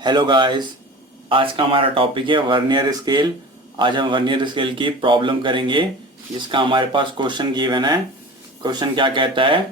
Hello guys. आज का हमारा टॉपिक है वर्नियर स्केल। आज हम वर्नियर स्केल की प्रॉब्लम करेंगे जिसका हमारे पास क्वेश्चन गिवन है। क्वेश्चन क्या कहता है?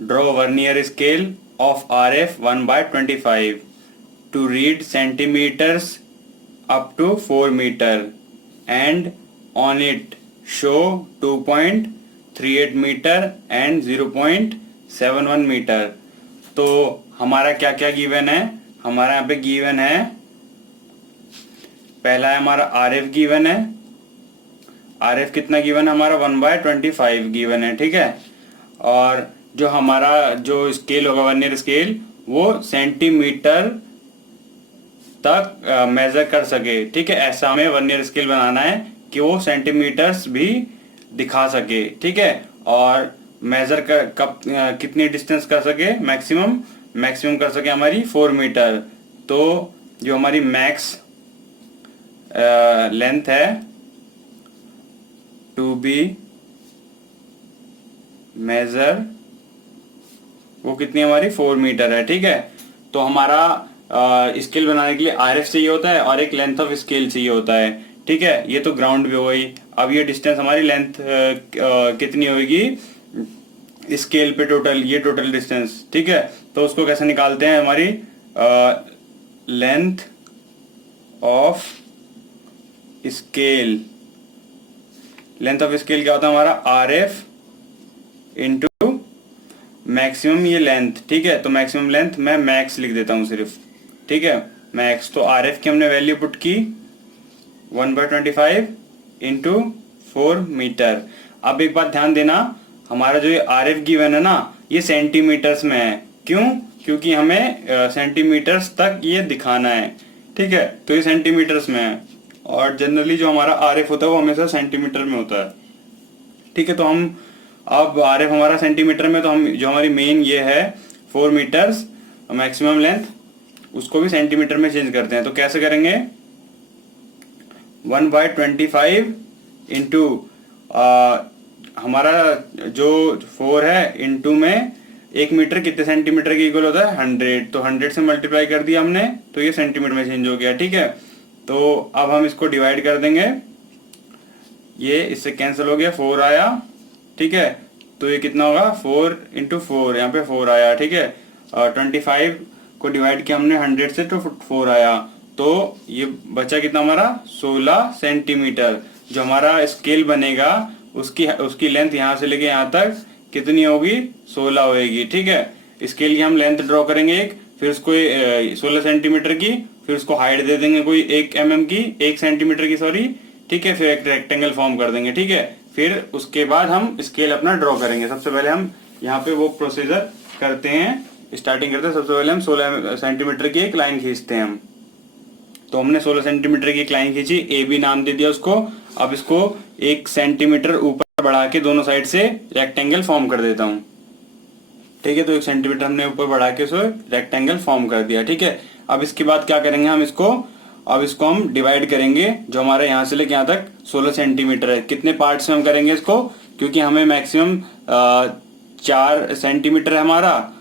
Draw vernier scale of RF 1/25 to read centimetres up to 4 metre and on it show 2.38 metre and 0.71 metre. तो हमारा क्या क्या गिवन है? हमारा यहाँ पे गिवन है, पहला है हमारा RF गिवन है। RF कितना गिवन है? हमारा 1/25 गिवन है, ठीक है। और जो हमारा जो स्केल होगा वर्नियर स्केल, वो सेंटीमीटर तक मेजर कर सके, ठीक है। ऐसा हमें वर्नियर स्केल बनाना है कि वो सेंटीमीटर्स भी दिखा सके, ठीक है। और मेजर कर कब कितनी डिस्टेंस कर सके? मैक्सिमम कर सके हमारी 4 मीटर। तो जो हमारी मैक्स लेंथ है टू बी मेजर, वो कितनी हमारी 4 मीटर है, ठीक है। तो हमारा स्केल बनाने के लिए RF चाहिए होता है और एक लेंथ ऑफ स्केल चाहिए होता है, ठीक है। ये तो ग्राउंड भी हो गई। अब ये डिस्टेंस हमारी लेंथ कितनी होगी स्केल पे? ये टोटल डिस्टेंस, ठीक है। तो उसको कैसे निकालते हैं? हमारी length of scale, length of scale क्या होता है हमारा? RF इंटू मैक्सिमम ये लेंथ, ठीक है। तो मैक्सिमम लेंथ मैं मैक्स लिख देता हूं सिर्फ, ठीक है, मैक्स। तो RF की हमने वैल्यू पुट की 1/25 इंटू 4 मीटर। अब एक बात ध्यान देना, हमारा जो ये RF गिवन है ना, ये सेंटीमीटर्स में है। क्यों? क्योंकि हमें सेंटीमीटर्स तक ये दिखाना है, ठीक है। तो ये सेंटीमीटर्स में है और जनरली जो हमारा RF होता है वो हमेशा सेंटीमीटर में होता है, ठीक है। तो हम अब RF हमारा सेंटीमीटर में, तो हम जो हमारी मेन ये है 4 मीटर्स मैक्सिमम लेंथ, उसको भी सेंटीमीटर में चेंज करते हैं। तो कैसे करेंगे? 1/25 इंटू हमारा जो 4 है इंटू में 1 मीटर कितने सेंटीमीटर के इक्वल होता है? 100। तो 100 से मल्टीप्लाई कर दिया हमने, तो ये सेंटीमीटर में चेंज हो गया, ठीक है। तो अब हम इसको डिवाइड कर देंगे, ये इससे कैंसिल हो गया, 4 आया, ठीक है। तो ये कितना होगा? 4 इंटू 4, यहाँ पे 4 आया, ठीक है। 25 को डिवाइड किया हमने 100 से, तो 4 आया। तो ये बचा कितना हमारा? 16 सेंटीमीटर। जो हमारा स्केल बनेगा उसकी लेंथ यहाँ से लेके यहाँ तक कितनी होगी? 16 होगी, ठीक है। स्केल की हम लेंथ ड्रॉ करेंगे एक, फिर उसको 16 सेंटीमीटर की, फिर उसको हाइट दे देंगे कोई 1 mm की, 1 सेंटीमीटर की, सॉरी, ठीक है। फिर एक रेक्टेंगल फॉर्म कर देंगे, ठीक है। फिर उसके बाद हम स्केल अपना ड्रॉ करेंगे। सबसे पहले हम यहाँ पे वो प्रोसीजर करते हैं, स्टार्टिंग करते हैं। सबसे पहले हम 16 सेंटीमीटर की एक लाइन खींचते हैं हम। तो हमने 16 सेंटीमीटर की एक लाइन खींची, AB नाम दे दिया उसको। अब इसको 1 सेंटीमीटर ऊपर बढ़ा के दोनों साइड से रेक्टेंगल फॉर्म कर देता हूँ, ठीक है। तो 1 सेंटीमीटर हमने ऊपर बढ़ा के उसको रेक्टेंगल फॉर्म कर दिया, ठीक है। अब इसके बाद क्या करेंगे हम इसको हम डिवाइड करेंगे। जो हमारे यहाँ से लेके यहाँ तक 16 सेंटीमीटर है, कितने पार्ट्स में हम करेंगे इसको? क्योंकि हमें मैक्सिमम 4 सेंटीमीटर है हमारा,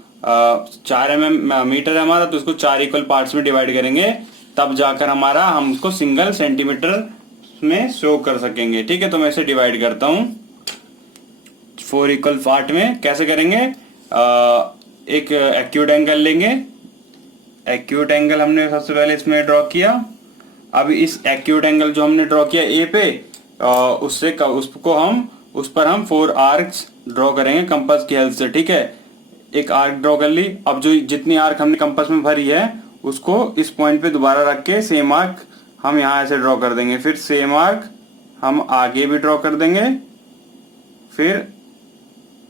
4 मीटर है हमारा, तो इसको 4 इक्वल पार्ट्स में डिवाइड करेंगे, तब जाकर हम उसको सिंगल सेंटीमीटर में शो कर सकेंगे, ठीक है। तो मैं इसे डिवाइड करता हूँ 4 इक्वल पार्ट में। कैसे करेंगे? एक एक्यूट एंगल लेंगे। एक्यूट एंगल हमने सबसे पहले इसमें ड्रॉ किया। अब इस एक्यूट एंगल जो हमने ड्रॉ किया A पे, उस पर हम 4 आर्क्स ड्रॉ करेंगे कंपास की हेल्प से, ठीक है। एक आर्क ड्रॉ कर ली। अब जो जितनी आर्क हमने कंपास में भरी है उसको इस पॉइंट पे दोबारा रख के सेम आर्क हम यहाँ ऐसे ड्रॉ कर देंगे। फिर सेम आर्क हम आगे भी ड्रॉ कर देंगे, फिर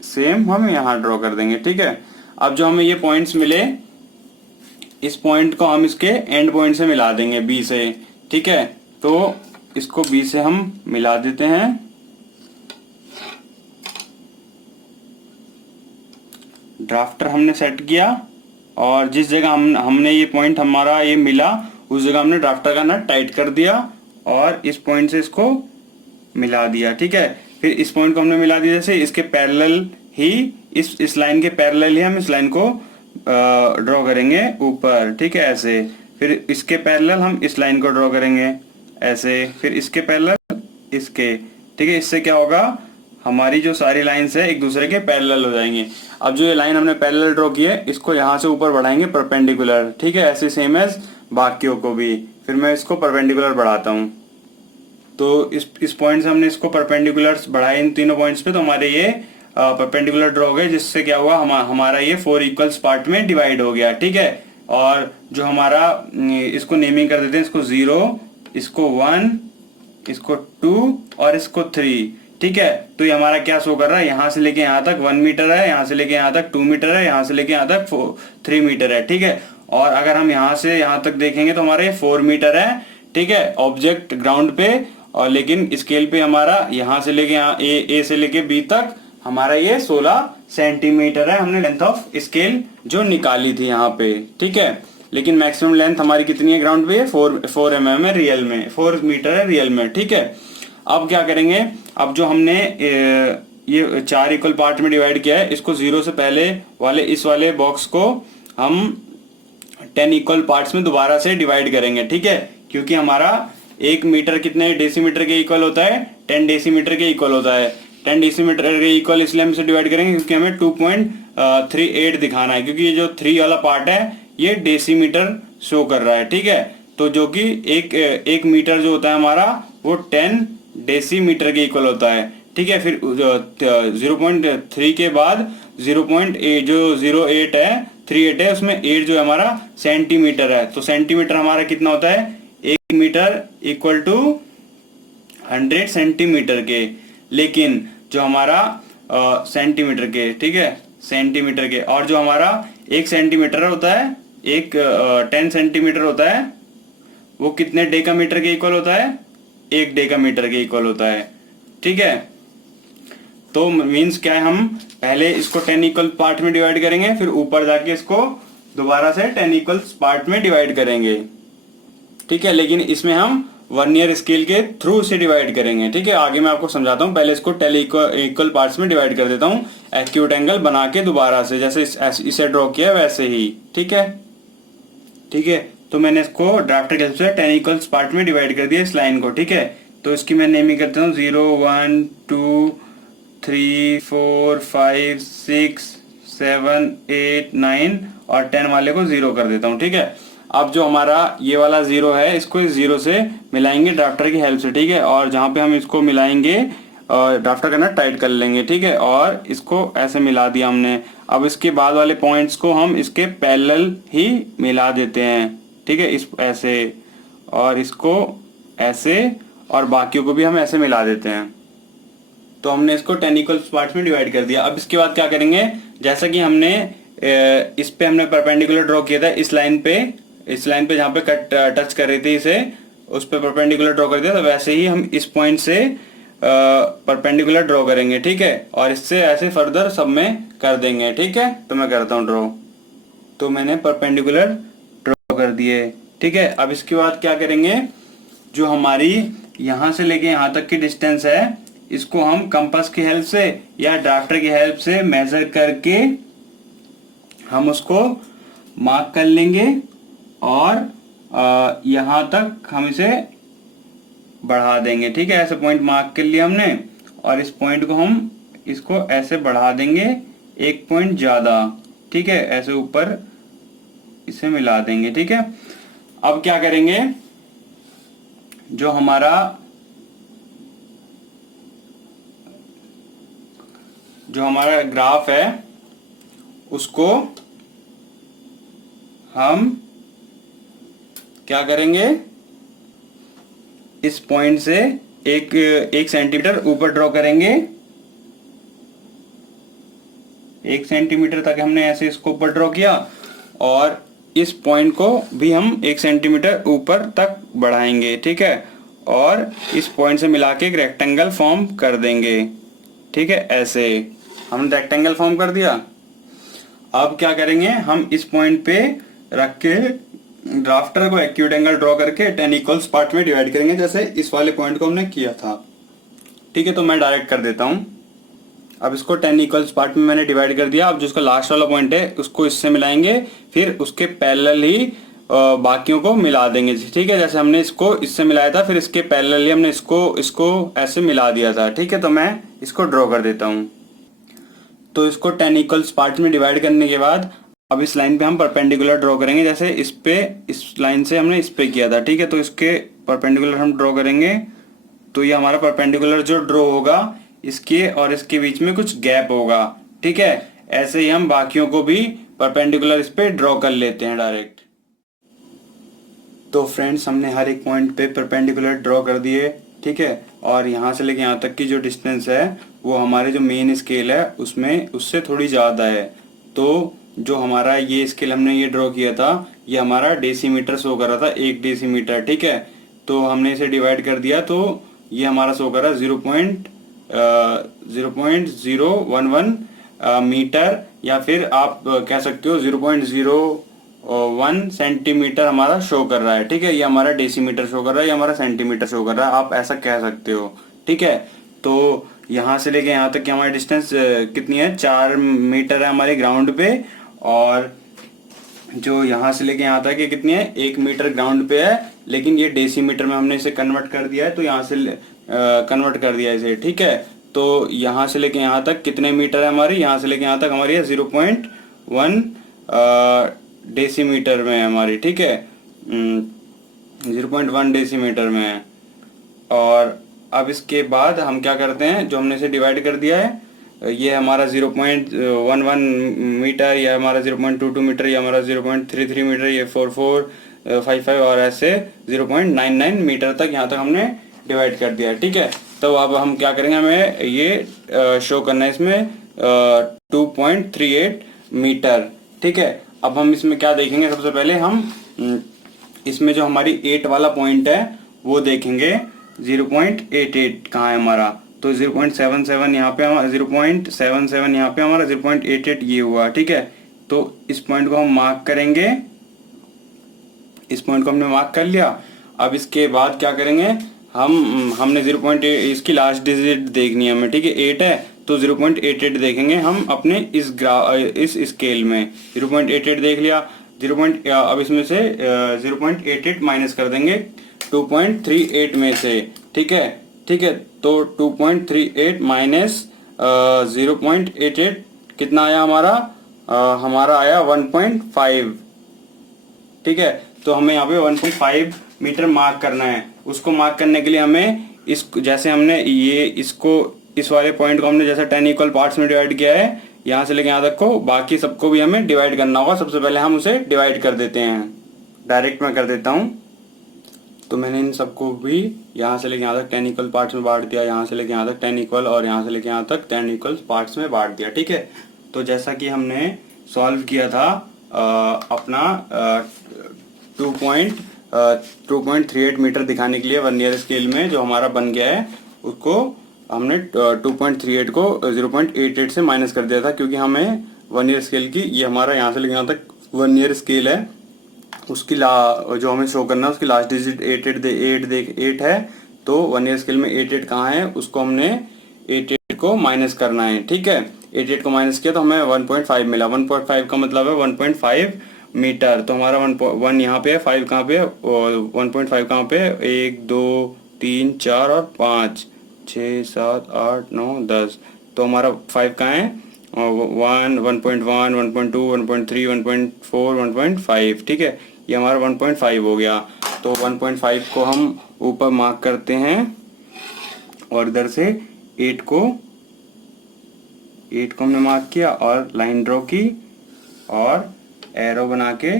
सेम हम यहाँ ड्रॉ कर देंगे, ठीक है। अब जो हमें ये पॉइंट्स मिले, इस पॉइंट को हम इसके एंड पॉइंट से मिला देंगे B से, ठीक है। तो इसको B से हम मिला देते हैं। ड्राफ्टर हमने सेट किया और जिस जगह हमने ये पॉइंट हमारा ये मिला, उस जगह हमने ड्राफ्टर का नट टाइट कर दिया और इस पॉइंट से इसको मिला दिया, ठीक है। फिर इस पॉइंट को हमने मिला दिया, जैसे इसके पैरेलल ही इस लाइन के पैरेलल ही हम इस लाइन को ड्रॉ करेंगे ऊपर, ठीक है ऐसे। फिर इसके पैरेलल हम इस लाइन को ड्रॉ करेंगे ऐसे, फिर इसके पैरेलल इसके, ठीक है। इससे क्या होगा, हमारी जो सारी लाइंस है एक दूसरे के पैरेलल हो जाएंगे। अब जो ये लाइन हमने पैरेलल ड्रॉ की है इसको यहाँ से ऊपर बढ़ाएंगे परपेंडिकुलर, ठीक है, ऐसे सेम एज बाकियों को भी। फिर मैं इसको परपेंडिकुलर बढ़ाता हूँ, तो इस पॉइंट से हमने इसको परपेंडिकुलर बढ़ाए इन तीनों पॉइंट्स पे, तो हमारे ये परपेंडिकुलर ड्रॉ हो गए, जिससे क्या हुआ, हमारा ये 4 इक्वल्स पार्ट में डिवाइड हो गया, ठीक है। और जो हमारा, इसको नेमिंग कर देते हैं, इसको 0, इसको 1, इसको 2 और इसको 3, ठीक है। तो ये हमारा क्या शो कर रहा है, यहाँ से लेके यहाँ तक 1 मीटर है, यहाँ से लेके यहाँ तक 2 मीटर है, यहाँ से लेके यहाँ तक 3 मीटर है, ठीक है। और अगर हम यहाँ से यहाँ तक देखेंगे तो हमारे 4 मीटर है, ठीक है, ऑब्जेक्ट ग्राउंड पे। और लेकिन स्केल पे हमारा यहाँ से लेके यहाँ ए से लेके बी तक हमारा ये 16 सेंटीमीटर है, हमने लेंथ ऑफ स्केल जो निकाली थी यहाँ पे, ठीक है। लेकिन मैक्सिमम लेंथ हमारी कितनी है ग्राउंड पे, 4 mm है रियल में, 4 मीटर है रियल में, ठीक है। अब क्या करेंगे, अब जो हमने ये 4 इक्वल पार्ट में डिवाइड किया है, इसको 0 से पहले वाले इस वाले बॉक्स को हम 10 इक्वल पार्ट्स में दोबारा से डिवाइड करेंगे, ठीक है। क्योंकि हमारा 1 मीटर कितने डेसीमीटर के इक्वल होता है, 10 डेसीमीटर के इक्वल होता है। 10 डेसीमीटर के इक्वल इसलिए हम इसे डिवाइड करेंगे क्योंकि हमें 2.38 दिखाना है, क्योंकि ये जो 3 वाला पार्ट है ये डेसीमीटर शो कर रहा है, ठीक है। तो जो कि एक मीटर जो होता है हमारा वो 10 डेसीमीटर के इक्वल होता है, ठीक है। फिर 0.3 के बाद 0.8 जो 08 है 38 है, उसमें 8 जो है हमारा सेंटीमीटर है। तो सेंटीमीटर हमारा कितना होता है, 1 मीटर इक्वल टू 100 सेंटीमीटर के। लेकिन जो हमारा सेंटीमीटर के, ठीक है, सेंटीमीटर के, और जो हमारा 1 सेंटीमीटर होता है, 10 सेंटीमीटर होता है, वो कितने डेकामीटर के इक्वल होता है, 1 डेकामीटर के इक्वल होता है, ठीक है। तो मीन्स क्या है, हम पहले इसको 10 इक्वल पार्ट में डिवाइड करेंगे, फिर ऊपर जाके इसको दोबारा से 10 इक्वल पार्ट में डिवाइड करेंगे, ठीक है। लेकिन इसमें हम वर्नियर स्केल के थ्रू इसे डिवाइड करेंगे, ठीक है। आगे मैं आपको समझाता हूँ, पहले इसको 10 इक्वल पार्ट्स में डिवाइड कर देता हूँ एक्यूट एंगल बना के दोबारा से, जैसे इसे ड्रॉ किया वैसे ही, ठीक है, ठीक है। तो मैंने इसको ड्राफ्टर के हेल्प से 10 इक्वल पार्ट में डिवाइड कर दिया इस लाइन को, ठीक है। तो इसकी मैं नेमिंग करता हूँ 0 1 2 3 4 5 6 7 8 9 और 10 वाले को 0 कर देता हूँ, ठीक है। अब जो हमारा ये वाला 0 है, इसको इस 0 से मिलाएंगे ड्राफ्टर की हेल्प से, ठीक है। और जहाँ पे हम इसको मिलाएंगे, ड्राफ्टर करना टाइट कर लेंगे, ठीक है। और इसको ऐसे मिला दिया हमने। अब इसके बाद वाले पॉइंट्स को हम इसके पैरेलल ही मिला देते हैं, ठीक है, इस ऐसे, और इसको ऐसे, और बाकियों को भी हम ऐसे मिला देते हैं। तो हमने इसको 10 इक्वल पार्ट्स में डिवाइड कर दिया। अब इसके बाद क्या करेंगे, जैसा कि हमने इस पे हमने परपेंडिकुलर ड्रॉ किया था, इस लाइन पे जहाँ पे कट टच कर रही थी इसे, उस पे परपेंडिकुलर ड्रॉ कर दिया, तो वैसे ही हम इस पॉइंट से परपेंडिकुलर ड्रॉ करेंगे, ठीक है। और इससे ऐसे फर्दर सब में कर देंगे, ठीक है। तो मैं करता हूँ ड्रॉ। तो मैंने परपेंडिकुलर ड्रॉ कर दिए, ठीक है। अब इसके बाद क्या करेंगे, जो हमारी यहाँ से लेके यहाँ तक की डिस्टेंस है, इसको हम कंपास की हेल्प से या ड्राफ्टर की हेल्प से मेजर करके हम उसको मार्क कर लेंगे, और यहाँ तक हम इसे बढ़ा देंगे, ठीक है। ऐसे पॉइंट मार्क कर लिया हमने, और इस पॉइंट को हम इसको ऐसे बढ़ा देंगे 1 पॉइंट ज्यादा, ठीक है, ऐसे ऊपर इसे मिला देंगे, ठीक है। अब क्या करेंगे, जो हमारा ग्राफ है उसको हम क्या करेंगे, इस पॉइंट से एक सेंटीमीटर ऊपर ड्रॉ करेंगे। 1 सेंटीमीटर तक हमने ऐसे इसको ऊपर ड्रॉ किया, और इस पॉइंट को भी हम 1 सेंटीमीटर ऊपर तक बढ़ाएंगे, ठीक है। और इस पॉइंट से मिला के एक रेक्टेंगल फॉर्म कर देंगे, ठीक है। ऐसे हमने रेक्टेंगल फॉर्म कर दिया। अब क्या करेंगे, हम इस पॉइंट पे रख के ड्राफ्टर को एक्यूट एंगल ड्रॉ करके 10 इक्वल्स पार्ट में डिवाइड करेंगे, जैसे इस वाले पॉइंट को हमने किया था, ठीक है। तो मैं डायरेक्ट कर देता हूं। अब इसको 10 इक्वल्स पार्ट में मैंने डिवाइड कर दिया। अब जो इसका लास्ट वाला पॉइंट है उसको इससे मिलाएंगे, फिर उसके पैरेलल ही बाकियों को मिला देंगे। ठीक है, जैसे हमने इसको इससे मिलाया था, फिर इसके पैरेलल ही हमने इसको ऐसे मिला दिया था। ठीक है, तो मैं इसको ड्रॉ कर देता हूँ। तो इसको 10 इक्वल्स पार्ट में डिवाइड करने के बाद अब इस लाइन पे हम परपेंडिकुलर ड्रॉ करेंगे, जैसे इस लाइन से हमने इस पे किया था। ठीक है, तो इसके परपेंडिकुलर हम ड्रॉ करेंगे। तो ये हमारा परपेंडिकुलर जो ड्रॉ होगा, इसके और इसके बीच में कुछ गैप होगा। ठीक है, ऐसे ही हम बाकियों को भी परपेंडिकुलर इस पे ड्रॉ कर लेते हैं डायरेक्ट। तो फ्रेंड्स, हमने हर एक पॉइंट पे परपेंडिकुलर ड्रॉ कर दिए। ठीक है, और यहाँ से लेके यहाँ तक की जो डिस्टेंस है वो हमारे जो मेन स्केल है उससे थोड़ी ज़्यादा है। तो जो हमारा ये स्केल हमने ये ड्रॉ किया था, ये हमारा डेसीमीटर शो कर रहा था, 1 डेसीमीटर। ठीक है, तो हमने इसे डिवाइड कर दिया, तो ये हमारा शो कर रहा है 0.011 मीटर, या फिर आप कह सकते हो 0.01 सेंटीमीटर हमारा शो कर रहा है। ठीक है, ये हमारा डेसीमीटर शो कर रहा है, ये हमारा सेंटीमीटर शो कर रहा है, आप ऐसा कह सकते हो। ठीक है, तो यहाँ से लेके यहाँ तक की हमारी डिस्टेंस कितनी है, 4 मीटर है हमारे ग्राउंड पे, और जो यहाँ से लेके यहाँ तक ये कितनी है, 1 मीटर ग्राउंड पे है, लेकिन ये डेसीमीटर में हमने इसे कन्वर्ट कर दिया है, तो यहाँ से कन्वर्ट कर दिया इसे। ठीक है, तो यहाँ से लेके यहाँ तक कितने मीटर है हमारी, यहाँ से लेके यहाँ तक हमारी है 0.1 डेसीमीटर में है हमारी। ठीक है, 0.1 डेसीमीटर में है। और अब इसके बाद हम क्या करते हैं, जो हमने इसे डिवाइड कर दिया है, ये हमारा 0.11 मीटर, या हमारा 0.22 मीटर, या हमारा 0.33 मीटर, ये 4455 और ऐसे 0.99 मीटर तक यहाँ तक हमने डिवाइड कर दिया है। ठीक है, तो अब हम क्या करेंगे, हमें ये शो करना है इसमें 2.38 मीटर। ठीक है, अब हम इसमें क्या देखेंगे, सबसे पहले हम इसमें जो हमारी 8 वाला पॉइंट है वो देखेंगे। 0.88 कहाँ है हमारा, तो 0.77 यहाँ पे हमारा, 0.77 यहाँ पे हमारा, 0.88 ये हुआ। ठीक है, तो इस पॉइंट को हम मार्क करेंगे, इस पॉइंट को हमने मार्क कर लिया। अब इसके बाद क्या करेंगे, हमने 0.8 इसकी लास्ट डिजिट देखनी है हमें। ठीक है, 8 है, तो 0.88 देखेंगे हम अपने इस स्केल में। 0.88 देख लिया, अब इसमें से 0.88 माइनस कर देंगे 2.38 में से। ठीक है, तो 2.38 माइनस 0.88 कितना आया हमारा, हमारा आया 1.5। ठीक है, तो हमें यहाँ पे 1.5 मीटर मार्क करना है। उसको मार्क करने के लिए हमें जैसे हमने इस वाले पॉइंट को हमने जैसे 10 इक्वल पार्ट्स में डिवाइड किया है, यहाँ से लेके यहाँ तक को बाकी सबको भी हमें डिवाइड करना होगा। सबसे पहले हम उसे डिवाइड कर देते हैं, डायरेक्ट मैं कर देता हूँ। तो मैंने इन सबको भी यहाँ से लेके यहाँ तक 10 इक्वल पार्ट्स में बांट दिया, यहाँ से लेके यहाँ तक 10 इक्वल, और यहाँ से लेके यहाँ तक 10 इक्वल पार्ट्स में बांट दिया। ठीक है, तो जैसा कि हमने सॉल्व किया था अपना 2.38 मीटर दिखाने के लिए वर्नियर स्केल में जो हमारा बन गया है, उसको हमने 2.38 को 0.88 से माइनस कर दिया था, क्योंकि हमें वर्नियर स्केल की, ये हमारा यहाँ से लेके यहाँ तक वर्नियर स्केल है, उसकी जो हमें शो करना है उसकी लास्ट डिजिट 8 है। तो वर्नियर स्केल में 88 कहाँ है, उसको हमने 88 को माइनस करना है। ठीक है, 88 को माइनस किया तो हमें 1.5 मिला। 1.5 का मतलब है 1.5 मीटर। तो हमारा 1 यहाँ पे है, 5 कहाँ पे है, 1.5 कहाँ पे है, 1 2 3 4 और 5 6 7 8 9 10। तो हमारा 5 कहाँ है, 1 1.1 1.2 1.3 1.4 1.5। ठीक है, ये हमारा 1.5 हो गया। तो 1.5 को हम ऊपर मार्क करते हैं, और इधर से 8 को हमने मार्क किया और लाइन ड्रॉ की और एरो बना के,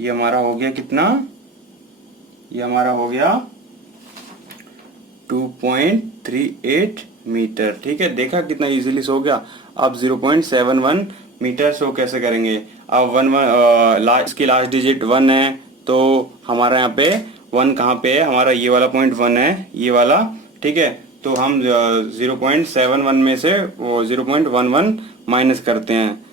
ये हमारा हो गया कितना, ये हमारा हो गया 2.38 मीटर। ठीक है, देखा कितना इजीली शो गया। अब 0.71 मीटर शो कैसे करेंगे, अब इसकी लास्ट डिजिट 1 है, तो हमारा यहाँ पे 1 कहाँ पे है, हमारा ये वाला पॉइंट 1 है, ये वाला। ठीक है, तो हम 0.71 में से वो 0.11 माइनस करते हैं।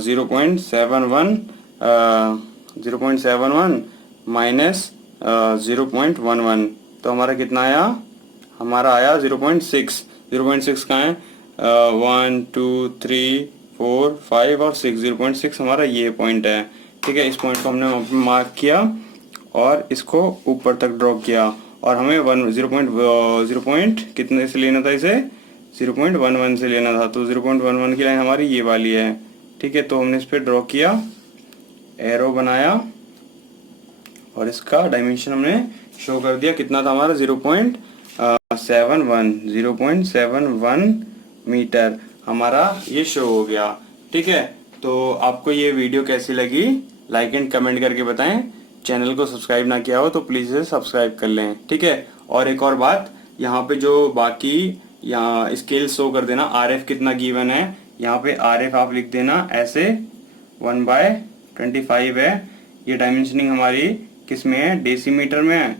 0.71 माइनस 0.11, तो हमारा कितना आया, हमारा आया 0.6। 0.6 कहाँ है, 1 2 3 4 5 और 6, 0.6 हमारा ये पॉइंट है। ठीक है, इस पॉइंट को हमने मार्क किया और इसको ऊपर तक ड्रॉ किया और हमें 0 पॉइंट कितने से लेना था, इसे 0.11 से लेना था। तो 0.11 की लाइन हमारी ये वाली है। ठीक है, तो हमने इस पर ड्रॉ किया, एरो बनाया और इसका डायमेंशन हमने शो कर दिया। कितना था हमारा 0.71 मीटर हमारा ये शो हो गया। ठीक है, तो आपको ये वीडियो कैसी लगी लाइक एंड कमेंट करके बताएं। चैनल को सब्सक्राइब ना किया हो तो प्लीज़ इसे सब्सक्राइब कर लें। ठीक है, और एक और बात, यहाँ पे जो बाकी यहाँ स्केल शो कर देना, RF कितना गिवन है, यहाँ पे RF आप लिख देना ऐसे 1/25 है। ये डायमेंशनिंग हमारी किस में है, डेसीमीटर में है,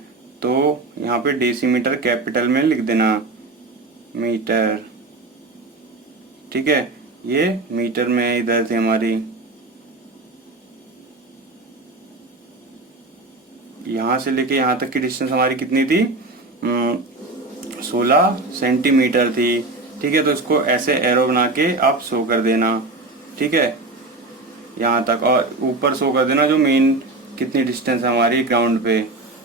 तो यहाँ पे डेसीमीटर कैपिटल में लिख देना, मीटर। ठीक है, ये मीटर में इधर थी हमारी, यहाँ से लेके यहाँ तक की डिस्टेंस हमारी कितनी थी, 16 सेंटीमीटर थी। ठीक है, तो इसको ऐसे एरो बना के आप शो कर देना। ठीक है, यहाँ तक, और ऊपर शो कर देना जो मेन कितनी डिस्टेंस है हमारी ग्राउंड पे,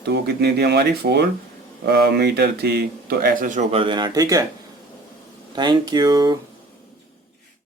तो वो कितनी थी हमारी 4 मीटर थी, तो ऐसे शो कर देना। ठीक है, थैंक यू।